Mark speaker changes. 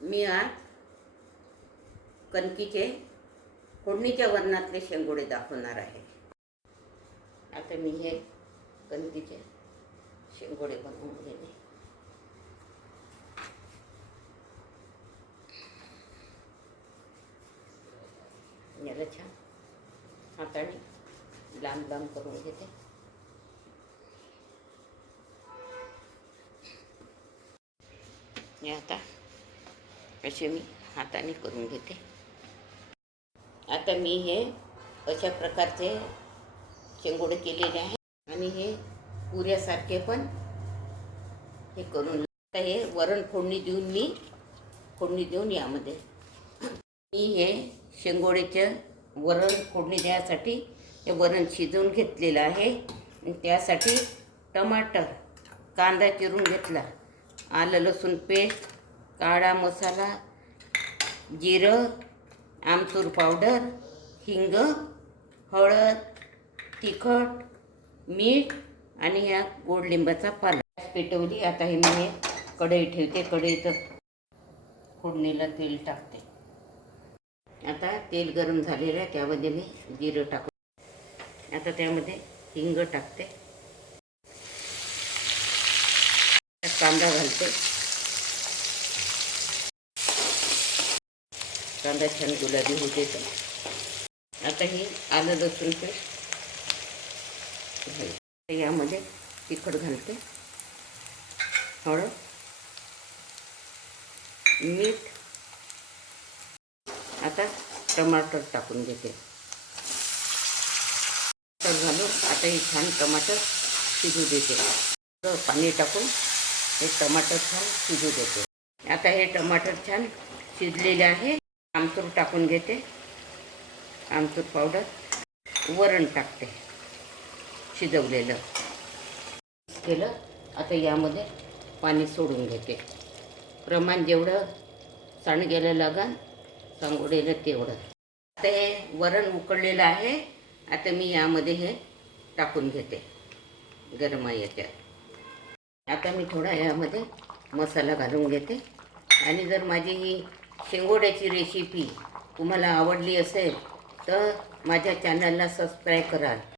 Speaker 1: मी आज कणकीचे फोडणीच्या वर्णातले शेंगोडे दाखवणार आहे. आता मी हे कणकीचे शेंगोडे बनवून घेते. याला छान हाताने लांब लांब करून घेते. हे आता असे मी हाताने करून घेते. आता मी हे अशा प्रकारचे शेंगोडे केलेले आहे आणि हे पुऱ्यासारखे पण हे करून आता हे वरण फोडणी देऊन मी फोडणी देऊन यामध्ये. मी हे शेंगोड्याचं वरण फोडणी द्यायसाठी हे वरण शिजवून घेतलेलं आहे. आणि त्यासाठी टमाटर कांदा चिरून घेतला आलं लसूण पेस्ट काळा मसाला जिरं आमचूर पावडर हिंग हळद तिखट मीठ आणि या गोड लिंबाचा पाला पेटवली. आता हे मी कढई ठेवते. कढईत फोडणीला तेल टाकते. आता तेल गरम झालेलं आहे. त्यामध्ये मी जिरं टाकू. आता त्यामध्ये हिंग टाकते. कांदा घालते. कांदा छान गुलाबी होते तर आता ही आलं लसूण पेस्ट यामध्ये तिखट घालते. हळद. मीठ. आता टमाटर टाकून घेते. टमाटर घालून आता हे छान टमाटर शिजू देते. पाणी टाकून हे टमाटर छान शिजू देते. आता हे टमाटर छान शिजलेले आहे. आमचूर टाकून घेते. आमचूर पावडर वरण टाकते. शिजवलेलं. केलं. आता यामध्ये पाणी सोडून घेते. प्रमाण जेवढं सांडगेलं लागन सांगोडेलं तेवढं. आता हे वरण उकळलेलं आहे. आता मी यामध्ये हे टाकून घेते. गरमा येत्या. आता मी थोडा यामध्ये मसाला घालून घेते. आणि जर माझी ही शेंगोड्याची रेसिपी तुम्हाला आवडली असेल तर माझ्या चॅनलला सबस्क्राईब कराल.